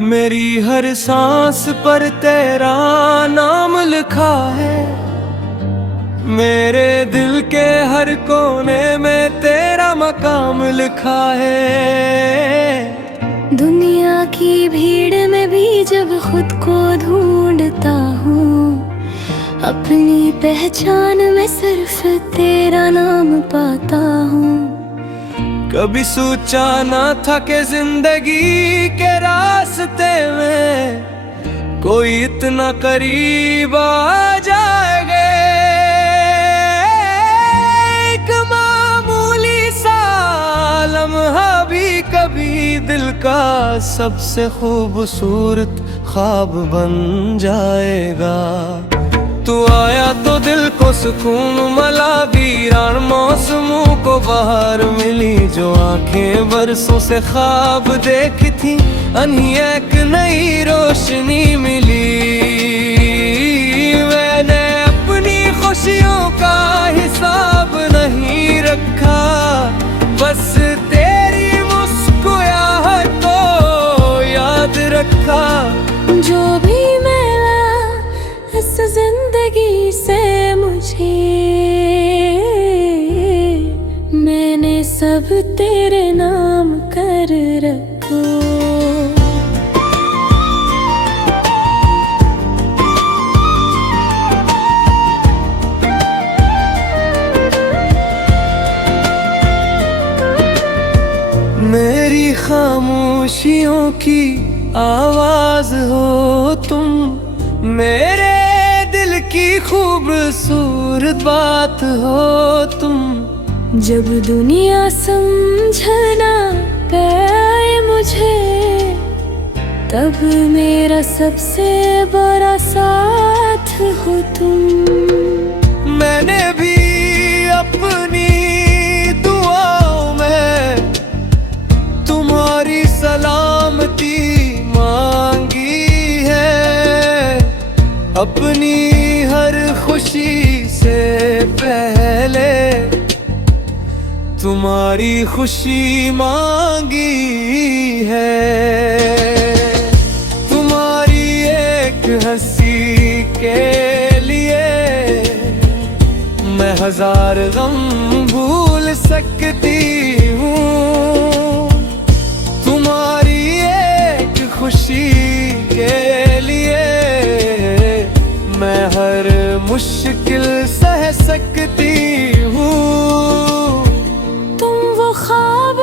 मेरी हर सांस पर तेरा नाम लिखा है, मेरे दिल के हर कोने में तेरा मकाम लिखा है। दुनिया की भीड़ में भी जब खुद को ढूंढता हूँ, अपनी पहचान में सिर्फ तेरा नाम पाता हूँ। कभी सोचा ना था कि जिंदगी के रास्ते में कोई इतना करीब आ जाएगा। एक मामूली सा लम्हा भी कभी दिल का सबसे खूबसूरत ख्वाब बन जाएगा। तू आया तो दिल को सुकून मला, वीरान मौसमों को बाहर मिली। जो आंखें बरसों से ख्वाब देखी थी, अन्ही एक नई रोशनी मिली। मैंने अपनी खुशियों का हिसाब नहीं रखा, बस तेरी मुस्कुराहट को याद रखा। जो भी मिला इस जिंदगी से मुझे, मैंने सब तेरे नाम कर रखा। मेरी खामोशियों की आवाज हो तुम, मेरे दिल की खूबसूरत बात हो तुम। जब दुनिया समझना पाए मुझे, तब मेरा सबसे बड़ा साथ हो तुम। मैंने भी अपनी दुआओं में तुम्हारी सलामती मांगी है। अपनी हर खुशी से पहले तुम्हारी खुशी मांगी है। तुम्हारी एक हंसी के लिए मैं हजार गम भूल सकती हूँ। तुम्हारी एक खुशी के लिए मैं हर मुश्किल सह सकती हूँ। तुम वो ख्वाब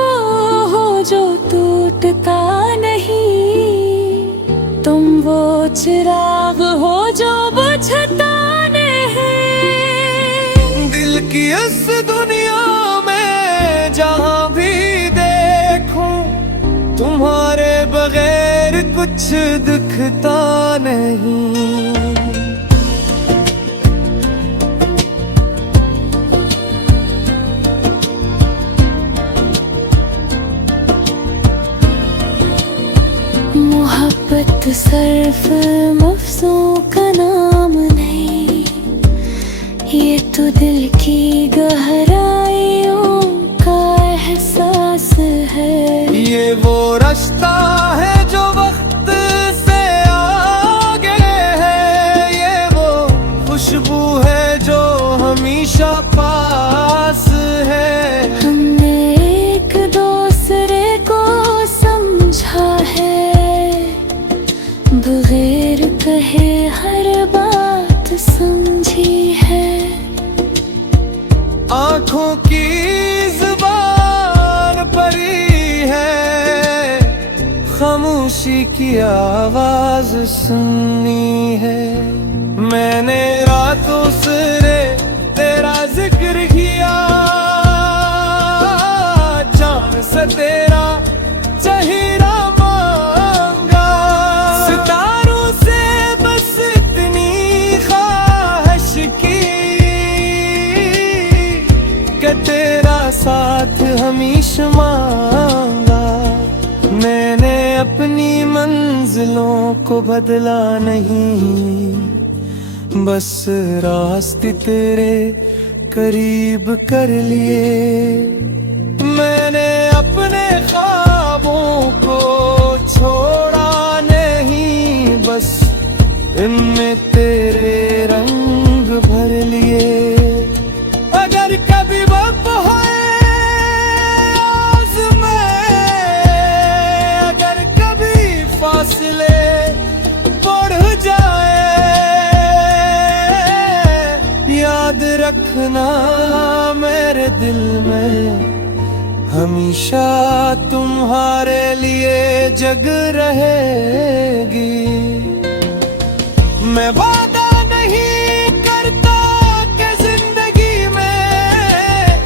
हो जो टूटता नहीं, तुम वो चिराग हो जो बुझता नहीं। दिल की इस दुनिया में जहाँ भी देखूं, तुम्हारे बगैर कुछ दिखता नहीं। मोहब्बत सिर्फ लफ्ज़ों का नाम नहीं, ये तो दिल की गहराइयों का एहसास है। ये वो रास्ता है जो वक्त से आगे है, ये वो खुशबू है जो हमेशा पास है। हमने एक दूसरे को समझा है, बगैर कहे हर बात समझी है। आँखों की जुबान परी है, खामोशी की आवाज सुननी है। मैंने रातों से तेरा जिक्र किया, चांद से तेरा चेहरा मांगा। सितारों से बस इतनी ख्वाहिश की कि तेरा साथ हमेशा मांगा। मैंने अपनी मंजिलों को बदला नहीं, बस रास्ते तेरे करीब कर लिए। मैंने अपने ख्वाबों को छोड़ा नहीं। इनमें तेरे रंग भर लिए। अगर कभी वक्त होए आज़माए, अगर कभी फासले बढ़ जाए, याद रखना मेरे दिल में हमेशा तुम्हारे लिए जग रहेगी। मैं वादा नहीं करता कि जिंदगी में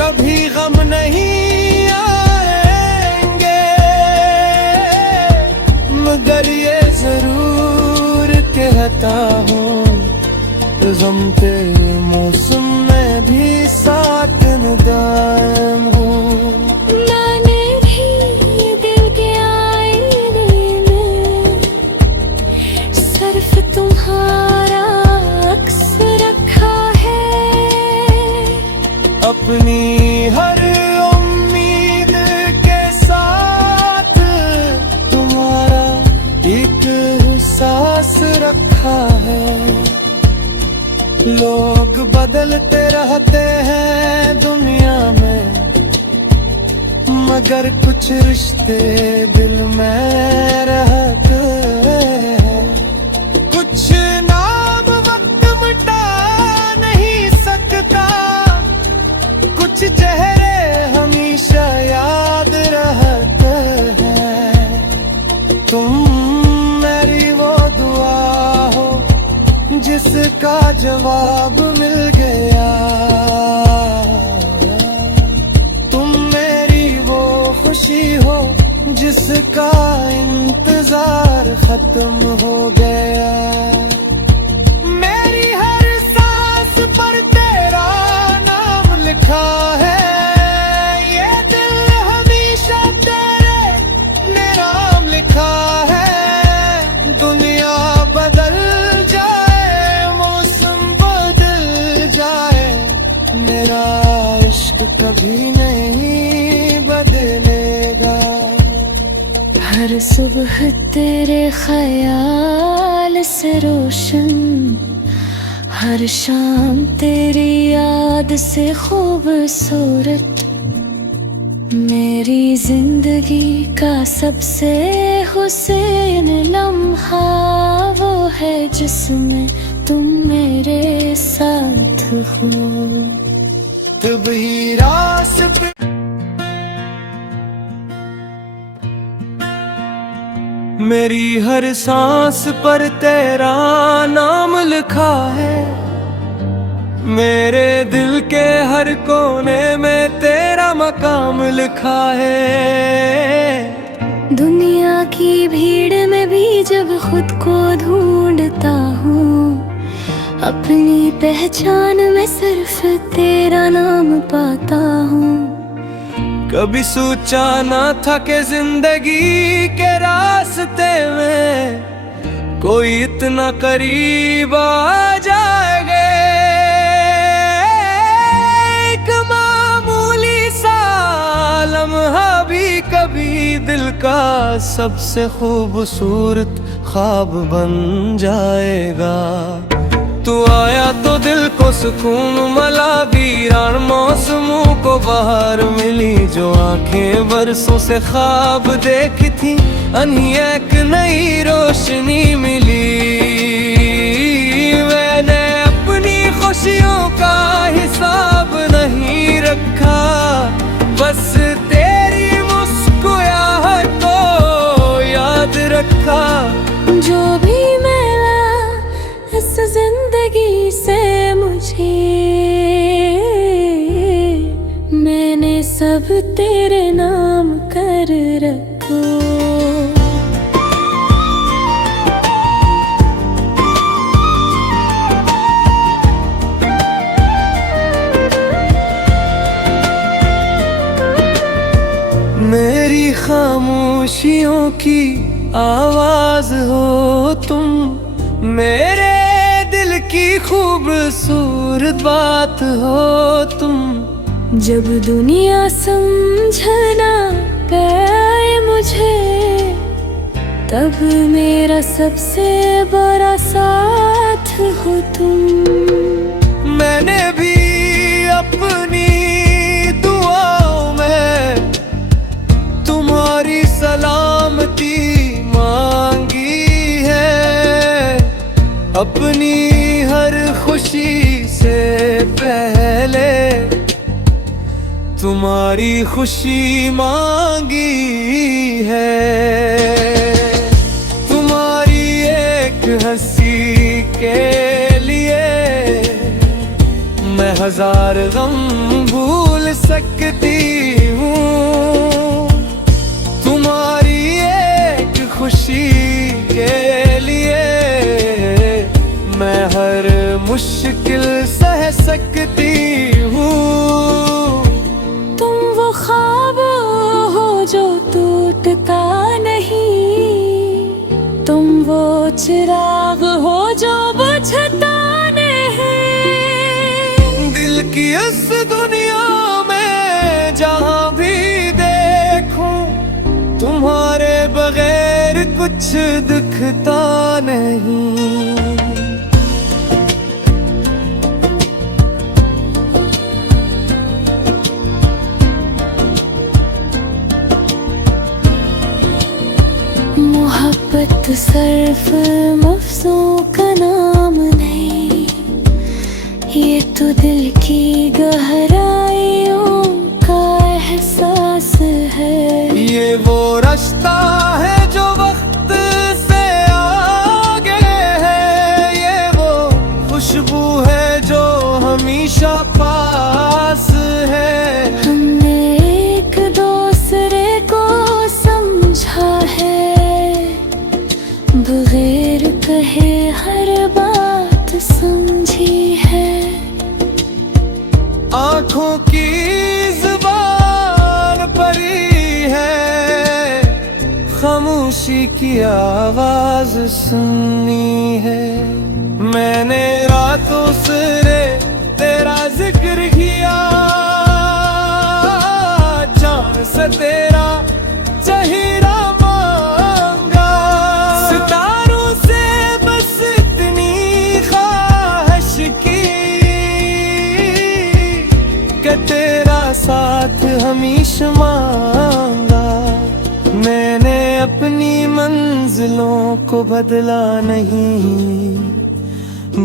कभी गम नहीं आएंगे, मगर ये जरूर कहता हूँ गम तेरे मौसम में भी साथ दायम हूँ। मैंने भी दिल के आईने में सिर्फ तुम्हारा अक्स रखा है। अपनी हर उम्मीद के साथ तुम्हारा एक सांस रखा है। लोग बदलते रहते हैं दुनिया में, मगर कुछ रिश्ते दिल में रहते हैं। कुछ नाम वक्त मिटा नहीं सकता, कुछ चेहरे हमेशा याद रहते हैं। तुम मेरी वो दुआ हो जिसका जवाब मिल गया, तुम मेरी वो खुशी हो जिसका इंतजार खत्म हो गया। मेरी हर सांस पर तेरा नाम लिखा है, ये दिल हमेशा तेरे नाम लिखा है। दुनिया बदल मेरा इश्क कभी नहीं बदलेगा। हर सुबह तेरे ख्याल से रोशन, हर शाम तेरी याद से खूबसूरत। मेरी जिंदगी का सबसे हुस्न लम्हा वो है जिसमें तुम मेरे साथ हो। तभी रास पे मेरी हर सांस पर तेरा नाम लिखा है, मेरे दिल के हर कोने में तेरा मकाम लिखा है। दुनिया की भीड़ में भी जब खुद को ढूंढता हूँ, अपनी पहचान में सिर्फ तेरा नाम पाता हूँ। कभी सोचा ना था कि जिंदगी के रास्ते में कोई इतना करीब आ जाएगा। एक मामूली सा लम्हा भी कभी दिल का सबसे खूबसूरत ख्वाब बन जाएगा। तू आया तो दिल को सुकून मला, वीरान मौसमों को बाहर मिली। जो आंखें बरसों से ख्वाब देखी थी, अन्ही एक नई रोशनी मिली। मैंने अपनी खुशियों का हिसाब नहीं रखा, बस तेरी मुस्कुराहट को याद रखा। जो भी मिला इस जिंदगी से मुझे, मैंने सब तेरे नाम कर रखो। मेरी खामोशियों की आवाज हो तुम, मेरे दिल की खूबसूरत बात हो तुम। जब दुनिया समझना पाए मुझे, तब मेरा सबसे बड़ा साथ हो तुम। मैंने भी अपनी दुआओं में तुम्हारी सलामती मांगी है। अपनी हर खुशी से पहले तुम्हारी खुशी मांगी है। तुम्हारी एक हंसी के लिए मैं हजार गम भूल सकती हूँ। तुम्हारी एक खुशी के लिए मैं हर मुश्किल सह सकती हूँ। तुम वो ख्वाब हो जो टूटता नहीं, तुम वो चिराग हो जो बुझता नहीं। दिल की इस दुनिया में जहाँ भी देखूं, तुम्हारे बगैर कुछ दिखता नहीं। मोहब्बत सिर्फ लफ्ज़ों का नाम नहीं, ये तो दिल की गहराइयों का एहसास है। ये वो रास्ता है जो वक्त से आगे है, ये वो खुशबू है जो हमेशा पास है। हमने एक दूसरे को समझा है, बगैर कहे हर बात समझी है। आँखों की जुबान परी है, खामोशी की आवाज सुननी है। मैंने रातों से तेरा जिक्र किया, जान से तेरा चेहरा मांगा। सितारों से बस इतनी ख्वाहिश की कि तेरा साथ हमेशा मांगा। मैंने अपनी मंजिलों को बदला नहीं,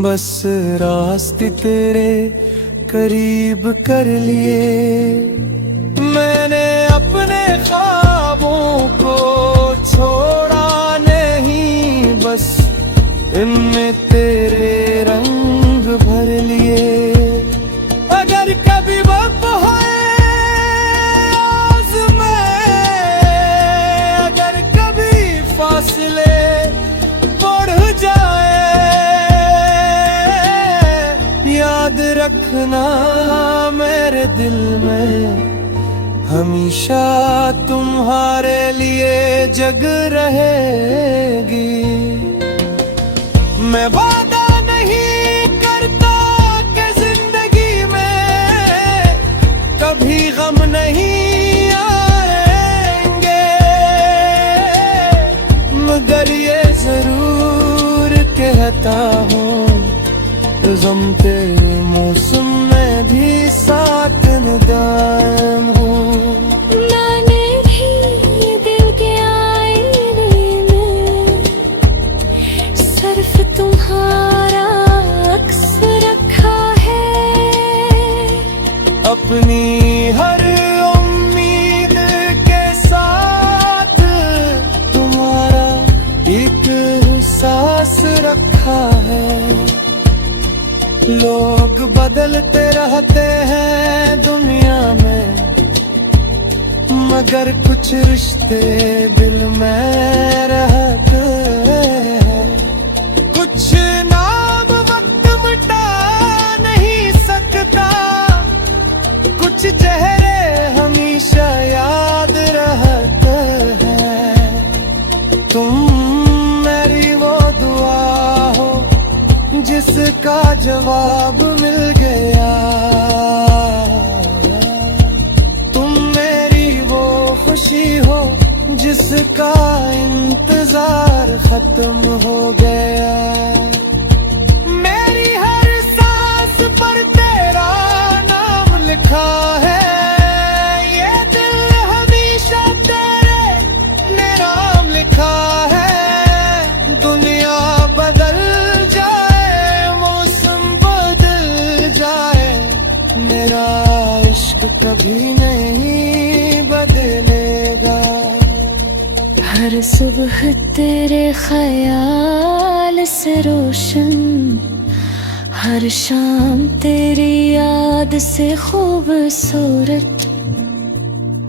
बस रास्ते तेरे करीब कर लिए। मैंने अपने ख्वाबों को छोड़ा नहीं, बस इनमें तेरे रंग भर लिए। अगर कभी वक्त होए आज़माए, अगर कभी फासले बढ़ जाए, याद रखना मेरे दिल में हमेशा तुम्हारे लिए जग रहेगी। मैं वादा नहीं करता कि जिंदगी में कभी गम नहीं आएंगे, मगर ये जरूर कहता हूँ, गम तेरे मौसम में भी साथ निदान हूँ। मैंने भी दिल के आईने में सिर्फ तुम्हारा अक्स रखा है। अपनी हर उम्मीद के साथ तुम्हारा एक सांस रखा है। लोग बदलते रहते हैं दुनिया में, मगर कुछ रिश्ते दिल में रहते हैं। कुछ नाम वक्त मिटा नहीं सकता, कुछ चेहरे हमेशा याद रहते हैं। तुम मेरी वो दुआ हो जिसका जवाब मिल गया, तुम मेरी वो खुशी हो जिसका इंतजार खत्म हो गया। मेरी हर सांस पर तेरा नाम लिखा है, ये दिल हमेशा तेरे नाम लिखा है। दुनिया बदल जाए, मौसम बदल जाए, मेरा इश्क कभी नहीं बदलेगा। हर सुबह तेरे ख्याल से रोशन, हर शाम तेरी याद से खूबसूरत।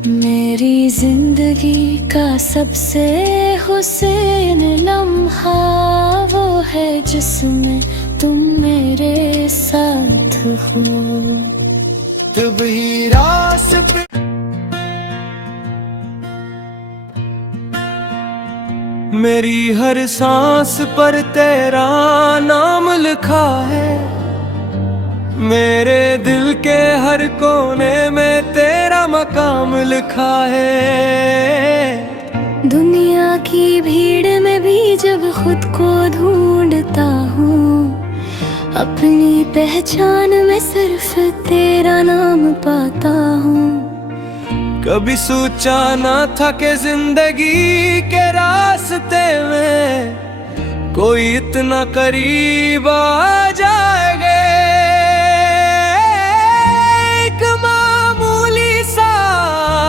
मेरी जिंदगी का सबसे हुस्न लम्हा वो है जिसमें तुम मेरे साथ हो। तभी रास्ते मेरी हर सांस पर तेरा नाम लिखा है, मेरे दिल के हर कोने में तेरा मकाम लिखा है। दुनिया की भीड़ में भी जब खुद को ढूंढता हूँ, अपनी पहचान में सिर्फ तेरा नाम पाता हूँ। कभी सोचा न था कि जिंदगी के रास्ते में कोई इतना करीब आ जाएगा। एक मामूली सा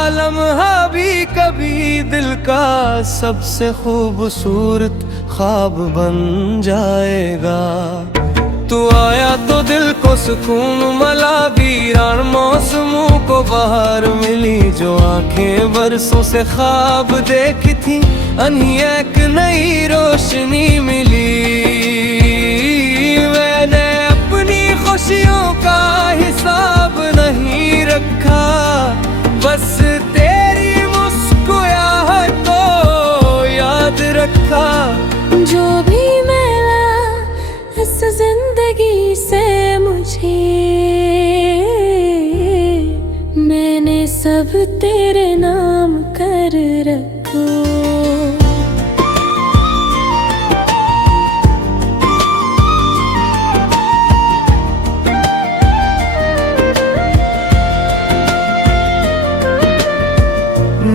लम्हा भी कभी दिल का सबसे खूबसूरत ख्वाब बन जाएगा। तू आया तो दिल को सुकून मला, वीरान मौसमों को बाहर मिली। जो आंखें बरसों से ख्वाब देखी थी, अन्हीं एक नई रोशनी मिली। मैंने अपनी खुशियों का हिसाब नहीं रखा, बस तेरी मुस्कुराहटों याद रखा। जो भी मिला इस जिंदगी से मुझे, मैंने सब तेरे नाम कर रखो।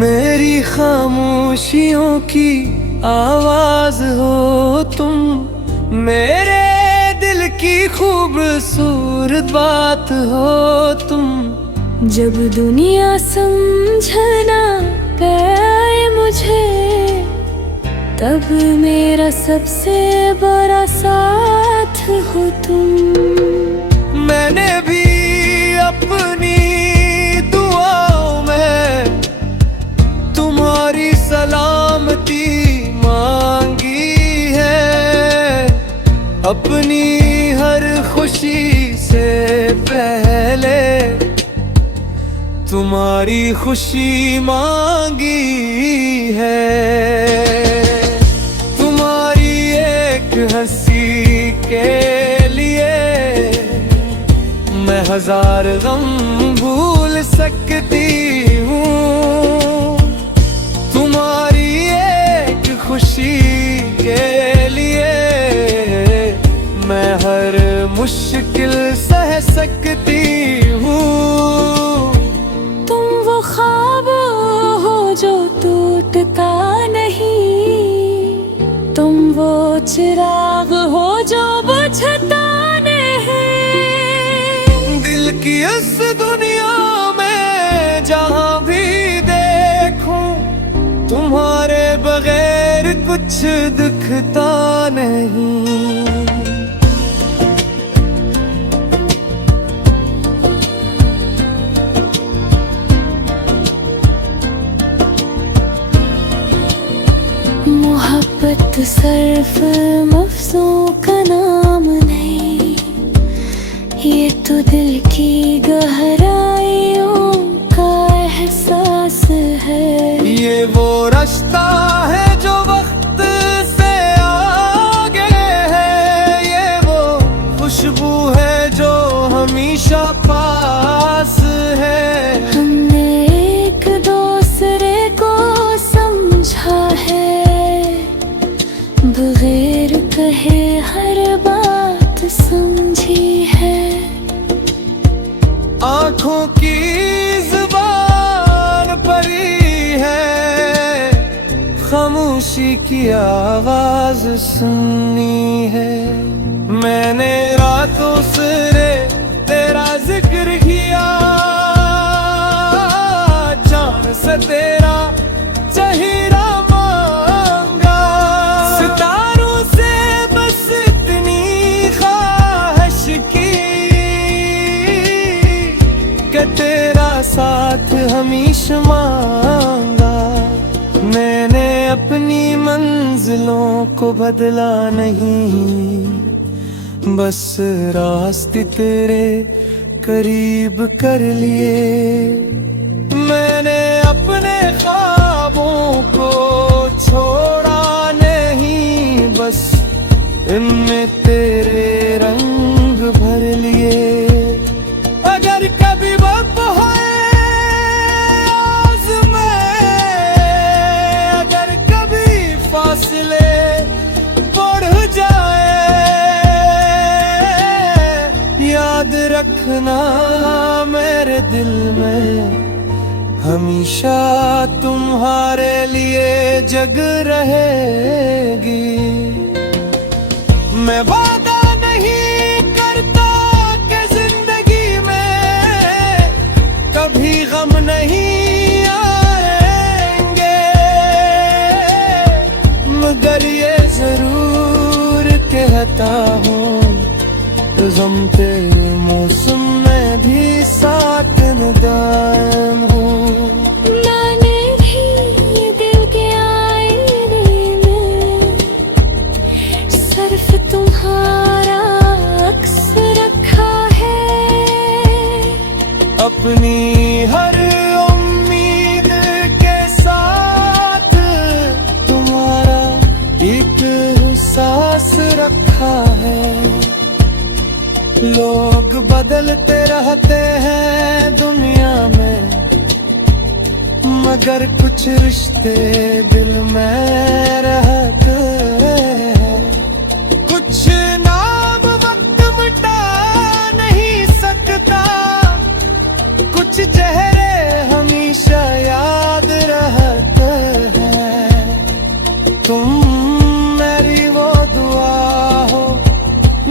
मेरी खामोशियों की आवाज हो तुम, मेरे दिल की खूबसूरत बात हो तुम। जब दुनिया समझना पाए मुझे, तब मेरा सबसे बड़ा साथ हो तुम। मैंने भी अपनी दुआओं में तुम्हारी सलामती मांगी है। अपनी हर खुशी से पहले तुम्हारी खुशी मांगी है। तुम्हारी एक हंसी के लिए मैं हजार गम भूल सकती हूँ। तुम्हारी एक खुशी के लिए मैं हर मुश्किल सह सकती हूँ। तुम वो ख्वाब हो जो टूटता नहीं, तुम वो चिराग हो जो बुझता नहीं। दिल की इस दुनिया में जहाँ भी देखूं, तुम्हारे बगैर कुछ दिखता नहीं। मोहब्बत सिर्फ लफ्ज़ों का नाम नहीं, ये तो दिल की गहराइयों का एहसास है। ये वो रास्ता है जो वक्त से आगे है, ये वो खुशबू है जो हमेशा पास है। हमने एक दूसरे को समझ की आवाज सुननी है। मैंने रातों से तेरा जिक्र किया, चांद से तेरा चेहरा मांगा। सितारों से बस इतनी ख्वाहिश की कि तेरा साथ हमेशा मांगा। मैंने अपनी मंजिलों को बदला नहीं, बस रास्ते तेरे करीब कर लिए। मैंने अपने ख्वाबों को छोड़ा नहीं, बस इनमें तेरे रंग भर लिए। अगर कभी वक्त होए आज़माए, अगर कभी फासले बढ़ जाए, याद रखना मेरे दिल में हमेशा तुम्हारे लिए जग रहेगी। मैं वादा नहीं करता कि जिंदगी में कभी गम नहीं आएंगे, मगर ये जरूर कहता हूँ गम तेरे मौसम में भी साथ दायम हूँ। मैंने भी दिल के आईने में सिर्फ तुम्हारा अक्स रखा है। अपनी हर उम्मीद के साथ तुम्हारा एक सांस रखा है। लोग बदलते रहते हैं दुनिया में, मगर कुछ रिश्ते दिल में रहते हैं। कुछ नाम वक्त मिटा नहीं सकता, कुछ चेहरे हमेशा याद रहते हैं। तुम मेरी वो दुआ हो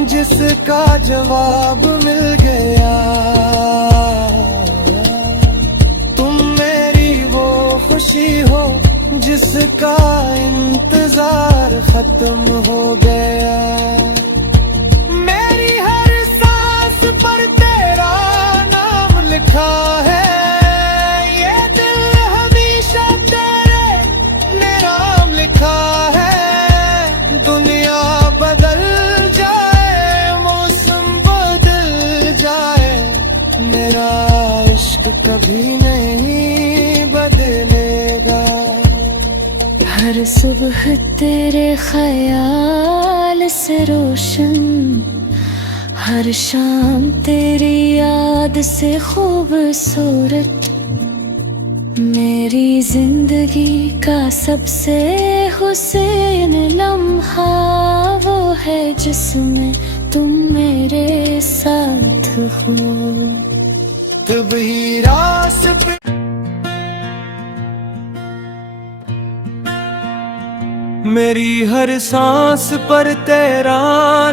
जिसका जवाब मिल गया, तुम मेरी वो खुशी हो जिसका इंतजार खत्म हो गया। मेरी हर सांस पर तेरा नाम लिखा है, ये दिल हमेशा तेरे नाम लिखा है। दुनिया बदल मेरा इश्क कभी नहीं बदलेगा। हर सुबह तेरे ख्याल से रोशन, हर शाम तेरी याद से खूबसूरत। मेरी जिंदगी का सबसे हुस्न लम्हा वो है जिसमें तुम मेरे साथ हो। तभी रास्ते मेरी हर सांस पर तेरा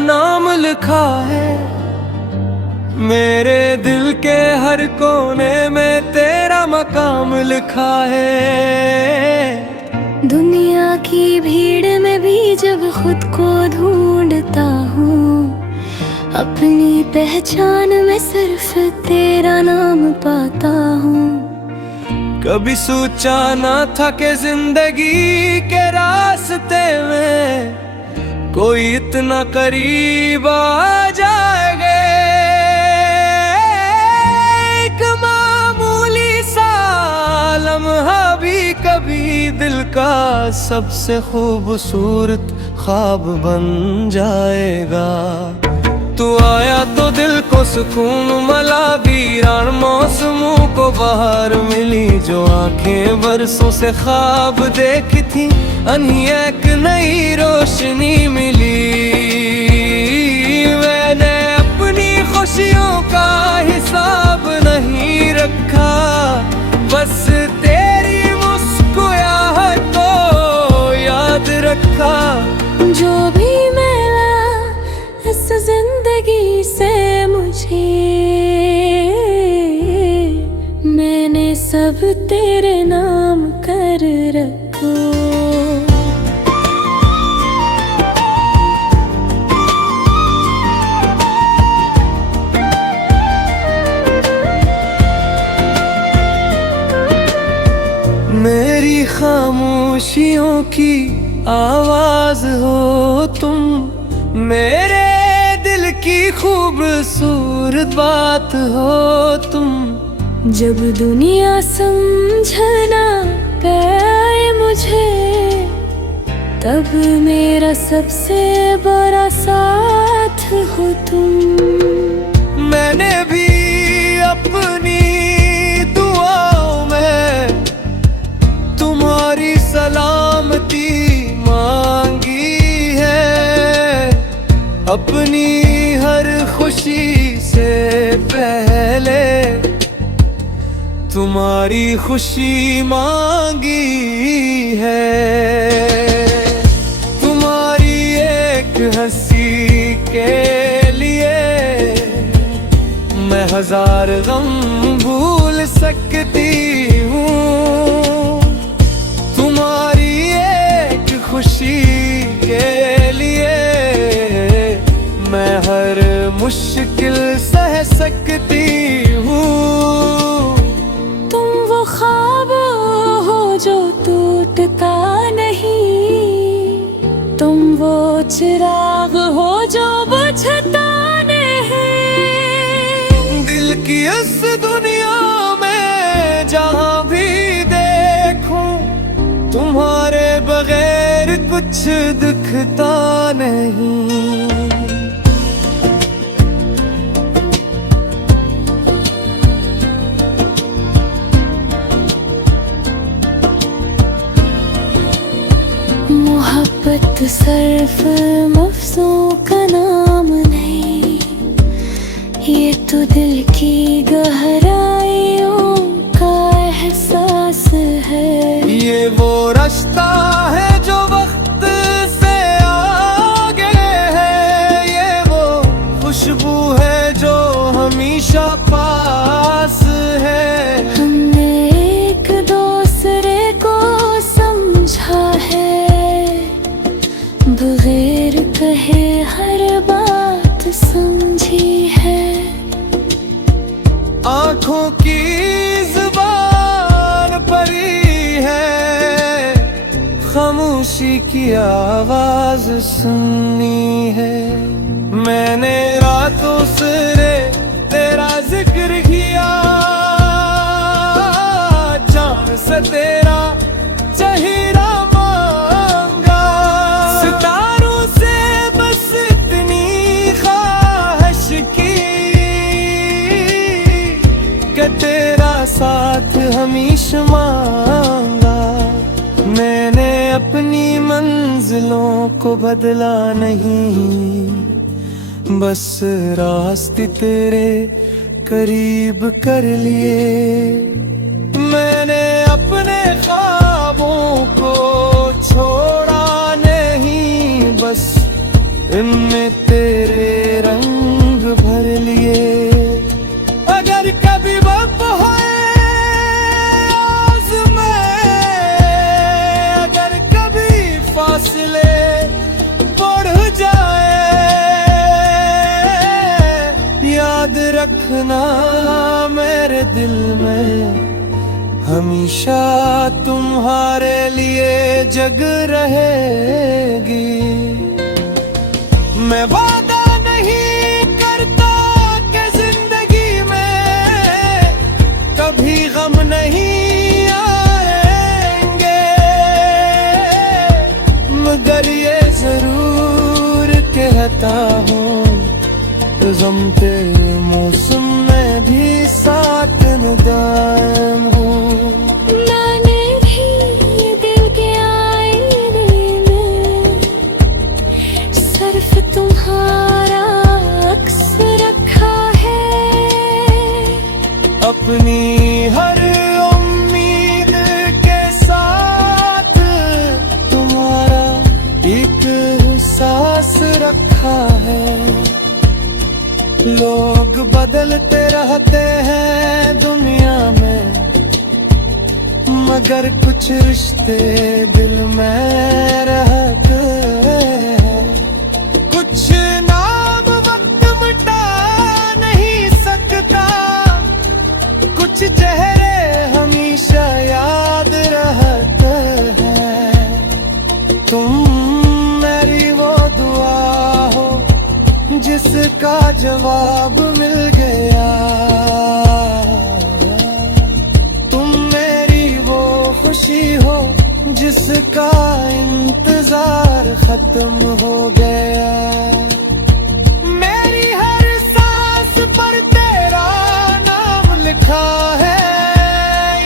नाम लिखा है, मेरे दिल के हर कोने में तेरा मकाम लिखा है। दुनिया की भीड़ में भी जब खुद को ढूंढता हूँ, अपनी पहचान में सिर्फ तेरा नाम पाता हूँ। कभी सोचा ना था कि जिंदगी के रास्ते में कोई इतना करीब आ जाएगा। एक मामूली सा लम्हा भी कभी दिल का सबसे खूबसूरत ख्वाब बन जाएगा। तू आया तो दिल को सुकून मला, वीरान मौसमों को बाहर मिली। जो आंखें बरसों से ख्वाब देखी थी, अन्हीं एक नई रोशनी मिली। मैंने अपनी खुशियों का हिसाब नहीं रखा, बस तेरी मुस्कुराहट को याद देखा। जो भी मिला इस जिंदगी से मुझे, मैंने सब तेरे नाम कर रखा। मेरी खामोशियों की आवाज हो तुम, मेरे दिल की खूबसूरत बात हो तुम। जब दुनिया समझना पाए मुझे, तब मेरा सबसे बड़ा साथ हो तुम। मैंने भी अपनी दुआओं में तुम्हारी सलामती मांगी है। अपनी हर खुशी से पहले तुम्हारी खुशी मांगी है। तुम्हारी एक हंसी के लिए मैं हजार गम भूल सकती हूँ। तुम्हारी एक खुशी के लिए मैं हर मुश्किल सह सकती हूँ। तुम वो ख्वाब हो जो टूटता नहीं, तुम वो चिराग हो जो बुझता नहीं। दिल की इस दुनिया में जहाँ भी देखूं, तुम्हारे बगैर कुछ दिखता नहीं। मोहब्बत सिर्फ लफ्ज़ों का नाम नहीं, ये तो दिल की गहराइयों का एहसास है। ये वो रास्ता है जो वक्त से आगे है, ये वो खुशबू है जो हमेशा पास है। हमने एक दूसरे को समझा है, बगैर कहे हर बात समझी है। आँखों की जुबान परी है, खामोशी की आवाज सुननी है। मैंने रातों से तेरा जिक्र किया, जान से तेरा चेहरा मांगा। सितारों से बस इतनी ख्वाहिश की कि तेरा साथ हमेशा मांगा। मैंने अपनी मंजिलों को बदला नहीं, बस रास्ते तेरे करीब कर लिए। मैंने अपने ख्वाबों को छोड़ा नहीं, बस इनमें तेरे रंग भर लिए। अगर कभी वक्त होए आज़माए, अगर कभी फासले बढ़ जाए, याद रखना मेरे दिल में हमेशा तुम्हारे लिए जग रहेगी। मैं वादा नहीं करता कि जिंदगी में कभी गम नहीं आएंगे, मगर ये जरूर कहता हूँ, गम तेरे मौसम में भी साथ निदान हूँ। मैंने भी दिल के आईने में सिर्फ तुम्हारा अक्स रखा है। अपनी हर उम्मीद के साथ तुम्हारा बदलते रहते हैं दुनिया में, मगर कुछ रिश्ते दिल में रहते हैं। कुछ नाम वक्त मिटा नहीं सकता, कुछ चेहरे हमेशा याद रहते हैं। तुम मेरी वो दुआ हो जिसका जवाब मिल गया, तुम मेरी वो खुशी हो जिसका इंतजार खत्म हो गया। मेरी हर सांस पर तेरा नाम लिखा है,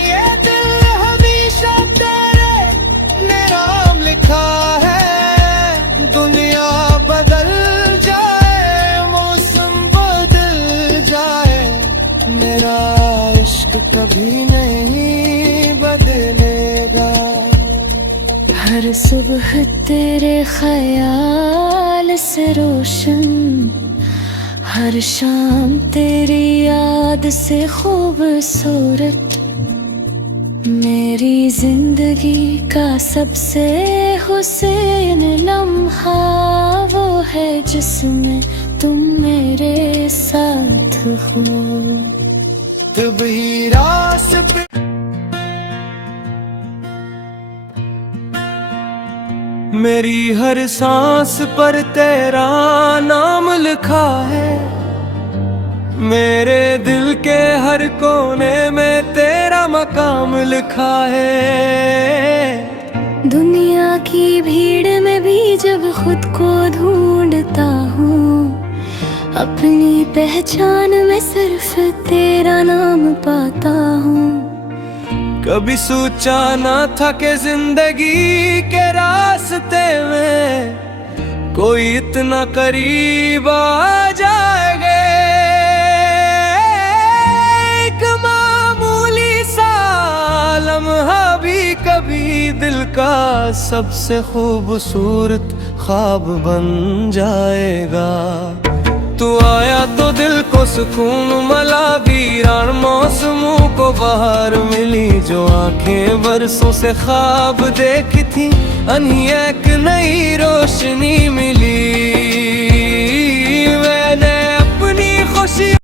ये दिल हमेशा तेरे नाम लिखा है। दुनिया बदल जाए, मौसम बदल जाए, मेरा इश्क कभी नहीं बदलेगा। हर सुबह तेरे ख्याल से रोशन, हर शाम तेरी याद से खूबसूरत। मेरी जिंदगी का सबसे हुस्न लम्हा वो है जिसमें तुम मेरे साथ हो। तभी रास्ते मेरी हर सांस पर तेरा नाम लिखा है, मेरे दिल के हर कोने में तेरा मकाम लिखा है। दुनिया की भीड़ में भी जब खुद को ढूंढता हूँ, अपनी पहचान में सिर्फ तेरा नाम पाता हूँ। कभी सोचा ना था कि जिंदगी के रास्ते में कोई इतना करीब आ जाएगा। एक मामूली सा लम्हा भी कभी दिल का सबसे खूबसूरत ख्वाब बन जाएगा। तू आया तो दिल को सुकून मला, वीरान मौसमों को बाहर मिली। जो आंखें बरसों से ख्वाब देखी थी, अनही एक नई रोशनी